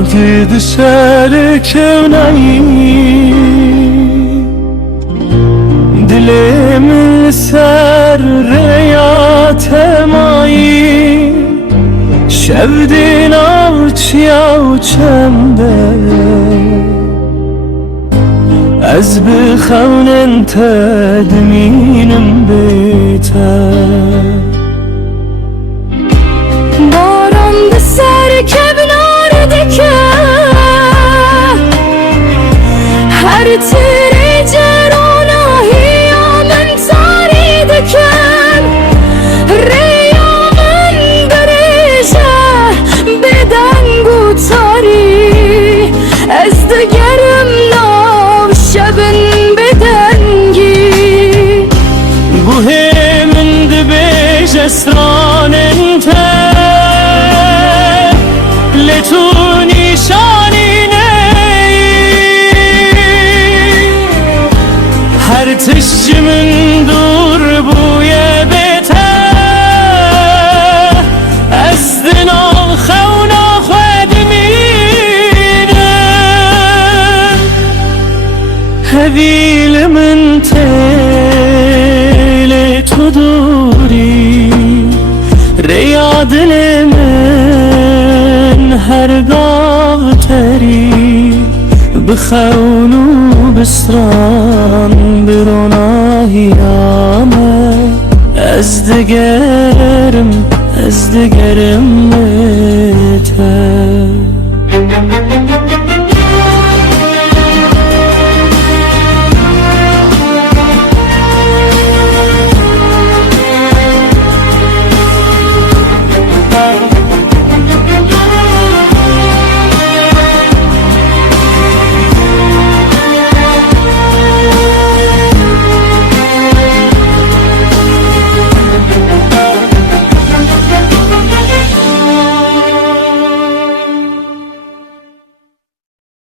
دید سر کونایی دلم سر ریات مایی شب دینا چیا چنده از بخون انت دمینم بیتر باران به سر کبنار دکه هر تیری جراناهی من تاری دکن ریا من بریشه بدنگو تاری از دگرم ناو شبن بدنگی گوه من دبیج اسران انت لتو نیشانی نی هر تشج من دور بوی بیته از دنال خونا خود مینم هویل من تیل تو دوری ریا دل من هرگاه تری بخون و بسران بروناهی آمد از دگرم